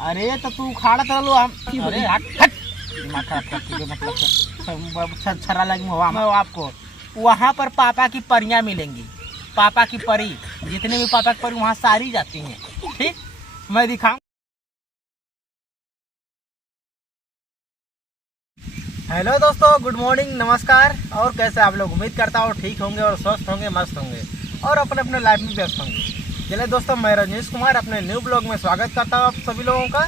अरे तो तू खाड़ा चलो हम अरे हट हट दिमाग खराब करती है मतलब छर्रा लगी हुआ मैं आपको वहाँ पर पापा की परियां मिलेंगी। पापा की परी जितने भी पापा की परी वहाँ सारी जाती हैं। ठीक मैं दिखाऊं। हेलो दोस्तों, गुड मॉर्निंग, नमस्कार। और कैसे आप लोग? उम्मीद करता हूँ ठीक होंगे और स्वस्थ होंगे, मस्त होंगे और अपने अपने लाइफ में व्यस्त होंगे। चलिए दोस्तों, मैं रजनीश कुमार अपने न्यू ब्लॉग में स्वागत करता हूँ आप सभी लोगों का।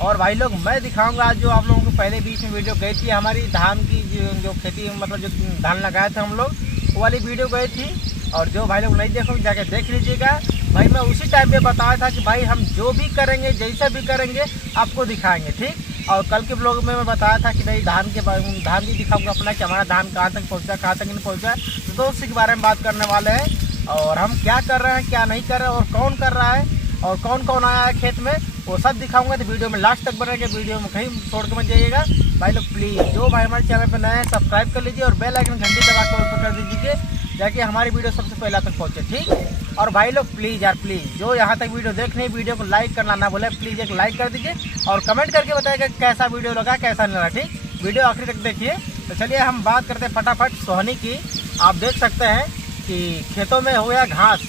और भाई लोग, मैं दिखाऊंगा आज जो आप लोगों को पहले बीच में वीडियो गई थी हमारी धान की जो खेती मतलब जो धान लगाए थे हम लोग, वो वाली वीडियो गई थी। और जो भाई लोग नहीं देखो जाके देख लीजिएगा। भाई मैं उसी टाइम पे बताया था कि भाई हम जो भी करेंगे, जैसा भी करेंगे आपको दिखाएंगे। ठीक। और कल के ब्लॉग में मैं बताया था कि भाई धान भी दिखाऊंगा अपना कि हमारा धान कहाँ तक पहुँचा, कहाँ तक नहीं पहुँचा। तो उसी के बारे में बात करने वाले हैं और हम क्या कर रहे हैं, क्या नहीं कर रहे हैं और कौन कर रहा है और कौन कौन आया है खेत में, वो सब दिखाऊंगा। तो वीडियो में लास्ट तक बनेंगे, वीडियो में कहीं छोड़ के मत जाइएगा। भाई लोग प्लीज़ जो भाई हमारे चैनल पर नए हैं सब्सक्राइब कर लीजिए और बेल आइकन घंटी दबा के ऑल पर कर दीजिए ताकि हमारी वीडियो सबसे पहला तक पहुँचे। ठीक। और भाई लोग प्लीज़ यार प्लीज़ जो यहाँ तक वीडियो देख रहे हैं, वीडियो को लाइक करना ना बोले, प्लीज़ एक लाइक कर दीजिए और कमेंट करके बताइएगा कैसा वीडियो लगा, कैसा नहीं लगा। ठीक, वीडियो आखिर तक देखिए। तो चलिए हम बात करते हैं फटाफट सोहनी की। आप देख सकते हैं कि खेतों में हो गया घास।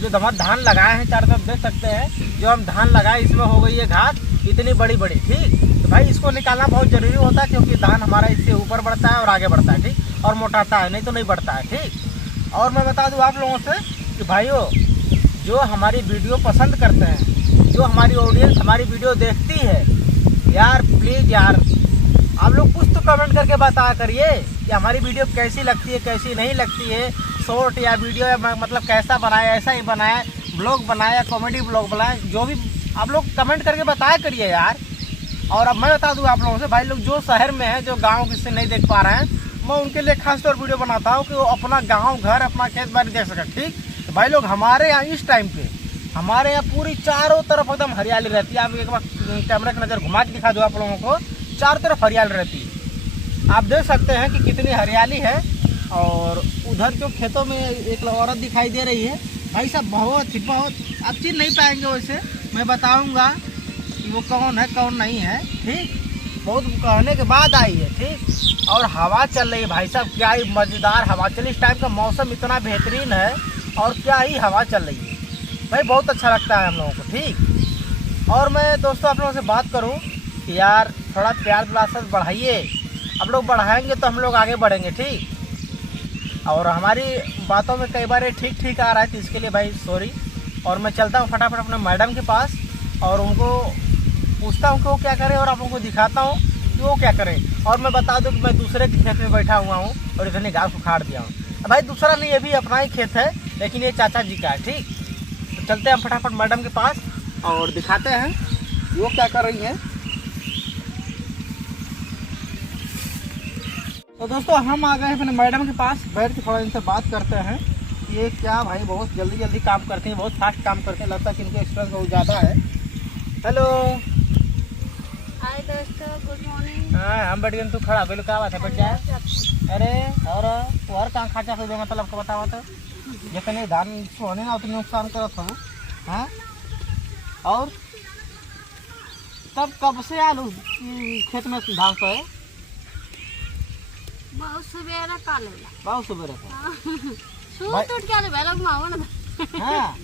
जो हम धान लगाए हैं चारों तरफ देख सकते हैं, जो हम धान लगाए इसमें हो गई है घास इतनी बड़ी बड़ी। ठीक। तो भाई इसको निकालना बहुत जरूरी होता है क्योंकि धान हमारा इससे ऊपर बढ़ता है और आगे बढ़ता है। ठीक। और मोटाता है, नहीं तो नहीं बढ़ता है। ठीक। और मैं बता दूं आप लोगों से कि भाइयों जो हमारी वीडियो पसंद करते हैं, जो हमारी ऑडियंस हमारी वीडियो देखती है, यार प्लीज़ यार आप लोग कुछ तो कमेंट करके बताया करिए कि हमारी वीडियो कैसी लगती है, कैसी नहीं लगती है। शॉर्ट या वीडियो या मतलब कैसा बनाया, ऐसा ही बनाया, ब्लॉग बनाया, कॉमेडी ब्लॉग बनाया, जो भी आप लोग कमेंट करके बताया करिए यार। और अब मैं बता दूं आप लोगों से, भाई लोग जो शहर में है, जो गाँव किसी नहीं देख पा रहे हैं, मैं उनके लिए खास तौर वीडियो बनाता हूँ कि वो अपना गाँव घर अपना खेत बाड़ी देख सके। ठीक। तो भाई लोग हमारे यहाँ इस टाइम पे हमारे यहाँ पूरी चारों तरफ एकदम हरियाली रहती है। आप एक बार कैमरा की नज़र घुमा के दिखा दो आप लोगों को, चारों तरफ हरियाली रहती है। आप देख सकते हैं कि कितनी हरियाली है। और उधर जो खेतों में एक औरत दिखाई दे रही है, भाई साहब बहुत आप चिन्ह नहीं पाएंगे। वैसे मैं बताऊंगा कि वो कौन है कौन नहीं है। ठीक। बहुत कहने के बाद आई है। ठीक। और हवा चल रही है भाई साहब, क्या ही मज़ेदार हवा चल रही। इस टाइम का मौसम इतना बेहतरीन है और क्या ही हवा चल रही है भाई, बहुत अच्छा लगता है हम लोगों को। ठीक। और मैं दोस्तों आप लोगों से बात करूं कि यार थोड़ा प्यार दुलार बढ़ाइए। आप लोग बढ़ाएंगे तो हम लोग आगे बढ़ेंगे। ठीक। और हमारी बातों में कई बार ठीक ठीक आ रहा है तो इसके लिए भाई सॉरी। और मैं चलता हूँ फटाफट अपने मैडम के पास और उनको पूछता हूँ कि वो क्या करें और आप लोगों को दिखाता हूँ कि वो क्या करें। और मैं बता दूँ कि मैं दूसरे के खेत में बैठा हुआ हूँ और इतनी घास उखाड़ दिया हूँ। भाई दूसरा नहीं, ये भी अपना ही खेत है लेकिन ये चाचा जी का है। ठीक। तो चलते हैं फटाफट मैडम के पास और दिखाते हैं वो क्या कर रही हैं। तो दोस्तों हम आ गए अपने मैडम के पास, बैठ के थोड़ा इनसे बात करते हैं। ये क्या भाई बहुत जल्दी जल्दी काम करती हैं, बहुत फास्ट काम करते हैं, लगता है कि इनको एक्सपीरियंस बहुत ज़्यादा है। हेलो हाय दोस्तों, गुड मॉर्निंग। हाँ हम बैठ गए, तू खड़ा बोलो क्या बात है बैठ जाए। अरे और कहाँ खर्चा कर मतलब को बतावा तो जितने धान सोने ना उतने नुकसान करत हो। हाँ और तब कब से आलू खेत में धान तो है? बहुत सवेरे काले बहुत सुबह रहता सूत उठ के आले भैया घुमाओ ना। हाँ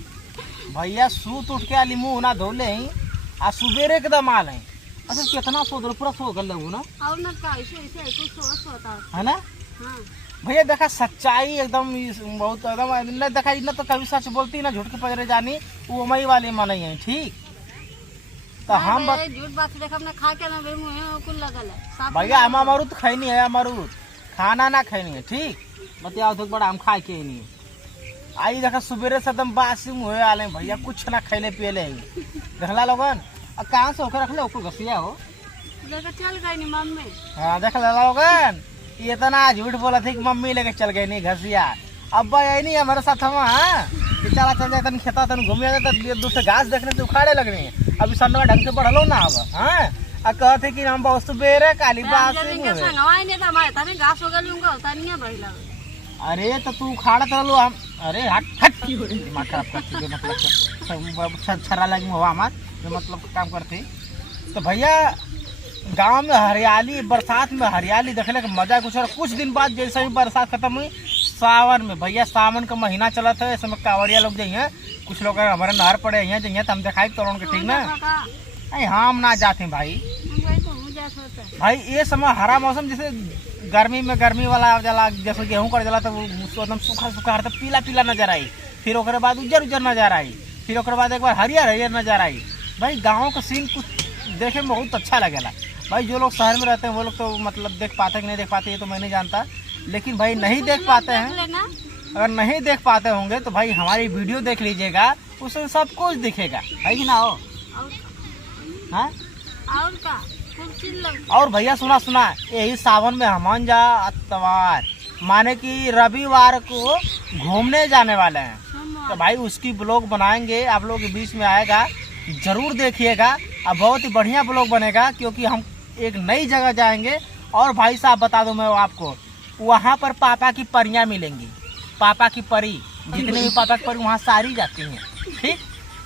भैया सूत उठ के आली मुँह ना धोले ही आ सुबेरे एकदम आ लें। अच्छा कितना सो दो पूरा सो कर लेंगे ना और ना का ऐसे कुछ सोता है ना। हाँ भैया देखा सच्चाई एकदम बहुत एकदम न देखा न तो कभी सच बोलती ना झूठ के पजरे जानी, वो मई वाले माने हैं। ठीक। तो हम झूठ बात देखा हमने खा के ना मुंह कुल लगल है भैया हम अमरूद खैनी है, अमरूद खाना ना खैनी है। ठीक। बताओ तो बड़ा हम खाए के नहीं आई देखा सुबेरे से एकदम बासी मुँह आले भैया, कुछ ना खैले पियले देखला लोगन। अब कहाँ से होकर रख ले ऊपर घसिया हो चल गई मम्मी। हाँ देख लोगन ये इतना झूठ बोला थी कि मम्मी लेके चल गई नहीं घसिया। अब यही नहीं हमारे साथ हम। हाँ चला चल जाए खेता तन घूमिया जाता, दूसरे घास देखने से उखाड़े लग रही है। अभी सन्ना ढंग से बढ़लो ना अब। हाँ अब कहते कि हम बहुत सुबेरे काली बात अरे तो तू उखाड़ा चलो हम अरे हट हट दिमाग खराब करती है मतलब छर्रा लगी हुआ हमार मतलब काम करते तो भैया गांव में हरियाली, बरसात में हरियाली देखने का मजा कुछ। और कुछ दिन बाद जैसे ही बरसात खत्म हुई, सावन में भैया, सावन का महीना चला था, इस समय कांवड़िया लोग जाइए, कुछ लोग हमारे नहर पड़े हैं जाइए तो हम दिखाई तो के ठीक ना। नहीं हम ना जाते भाई। भाई ये समय हरा मौसम, जैसे गर्मी में गर्मी वाला जला, जैसे गेहूं कर जला तो एकदम सूखा सूखा तो पीला पीला नजर आई, फिर ओकरे बाद उज्जर उज्जर नजर आई, फिर ओकरे बाद एक बार हरियर हरियर नजर आई। भाई गाँव का सीन कुछ देखे में बहुत अच्छा लगेला। भाई जो लोग शहर में रहते हैं वो लोग तो मतलब देख पाते कि नहीं देख पाते ये तो मैं नहीं जानता, लेकिन भाई नहीं देख पाते हैं। अगर नहीं देख पाते होंगे तो भाई हमारी वीडियो देख लीजिएगा, उसमें सब कुछ दिखेगा, है कि ना हो। हाँ और का और भैया सुना यही सावन में हम जा अतवार माने कि रविवार को घूमने जाने वाले हैं, तो भाई उसकी ब्लॉग बनाएंगे, आप लोग के बीच में आएगा, जरूर देखिएगा। अब बहुत ही बढ़िया ब्लॉग बनेगा क्योंकि हम एक नई जगह जाएंगे। और भाई साहब बता दूं मैं आपको, वहाँ पर पापा की परियां मिलेंगी, पापा की परी, जितने भी पापा की परी वहाँ सारी जाती हैं। ठीक,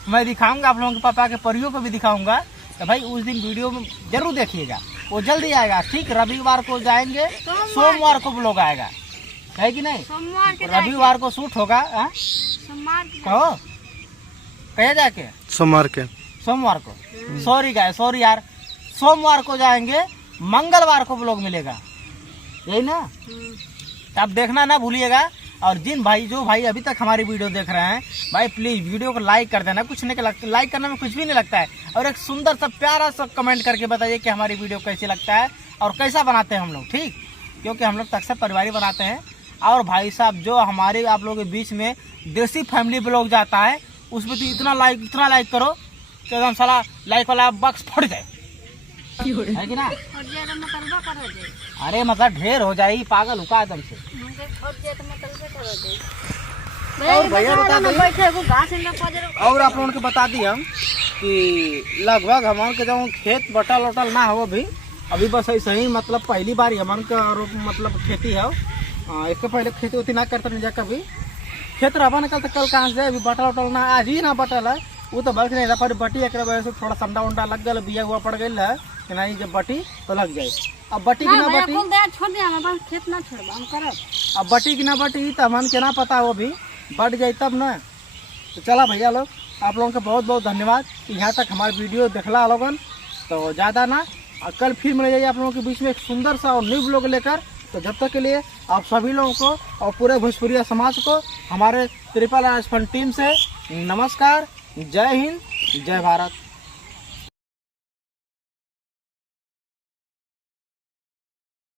मैं दिखाऊंगा आप लोगों के पापा के परियों को भी दिखाऊंगा। तो भाई उस दिन वीडियो में जरूर देखिएगा, वो जल्दी आएगा। ठीक, रविवार को जाएंगे, सोमवार को ब्लॉग आएगा, है कि नहीं। रविवार को शूट होगा। कहो कहे जाके सोमवार को सॉरी यार, सोमवार को जाएंगे, मंगलवार को ब्लॉग मिलेगा, यही ना। आप देखना ना भूलिएगा। और जो भाई अभी तक हमारी वीडियो देख रहे हैं, भाई प्लीज वीडियो को लाइक कर देना, कुछ नहीं लगता, लाइक करने में कुछ भी नहीं लगता है। और एक सुंदर सा प्यारा सा कमेंट करके बताइए कि हमारी वीडियो कैसी लगता है और कैसा बनाते हैं हम लोग। ठीक, क्योंकि हम लोग अक्सर परिवारी बनाते हैं। और भाई साहब जो हमारे आप लोगों के बीच में देसी फैमिली ब्लॉग जाता है, उसमें तो इतना लाइक करो कि एकदम साला लाइक वाला बक्स फट जाए, है कि ना। अरे मतलब ढेर हो जाए, पागल हुआ एकदम से। और भैया बता दें, और आप लोगों को बता दी हम कि लगभग हमारे के जो खेत बटल वटल ना हो अभी बस ऐसे ही, मतलब पहली बार हमारे का मतलब खेती है। इससे पहले खेती उती ना करते नहीं जा, कभी खेत रहा निकल तो कल कहाँ से, अभी बटल वटल ना, आज ही ना बटल है, वो तो बल्कि नहीं था, पर बटी एक वजह से थोड़ा संडा उंडा लग गया, बिया हुआ पड़ गई है कि नहीं, जब बटी तो लग जाए। अब बटी की ना बटी, खेत ना छोड़ हम करब। अब बटी की ना बटी तो हमन के ना पता हो, अभी बढ़ जाए तब ना। तो चला भैया लोग, आप लोगों का बहुत बहुत धन्यवाद कि यहाँ तक हमारी वीडियो देखला लोगन। तो ज़्यादा ना, और कल फिर मिल जाइए आप लोगों के बीच में एक सुंदर सा और न्यू ब्लॉग लेकर। तो जब तक के लिए आप सभी लोगों को और पूरे भोजपुरिया समाज को हमारे ट्रिपल आर फन टीम से नमस्कार, जय हिंद, जय भारत।